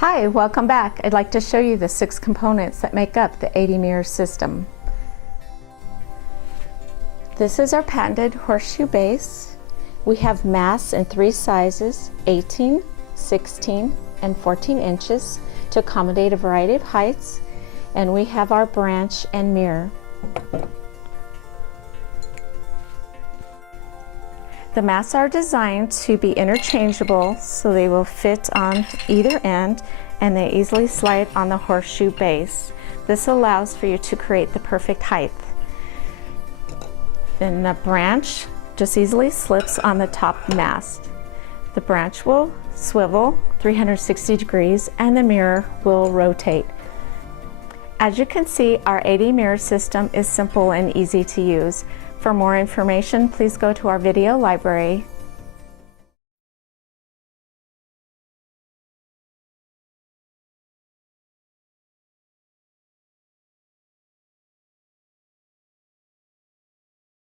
Hi, welcome back. I'd like to show you the 6 components that make up the 80 mirror system. This is our patented horseshoe base. We have masts in 3 sizes, 18, 16, and 14 inches to accommodate a variety of heights. And we have our branch and mirror. The masts are designed to be interchangeable, so they will fit on either end and they easily slide on the horseshoe base. This allows for you to create the perfect height. Then the branch just easily slips on the top mast. The branch will swivel 360 degrees and the mirror will rotate. As you can see, our 80 mirror system is simple and easy to use. For more information, please go to our video library.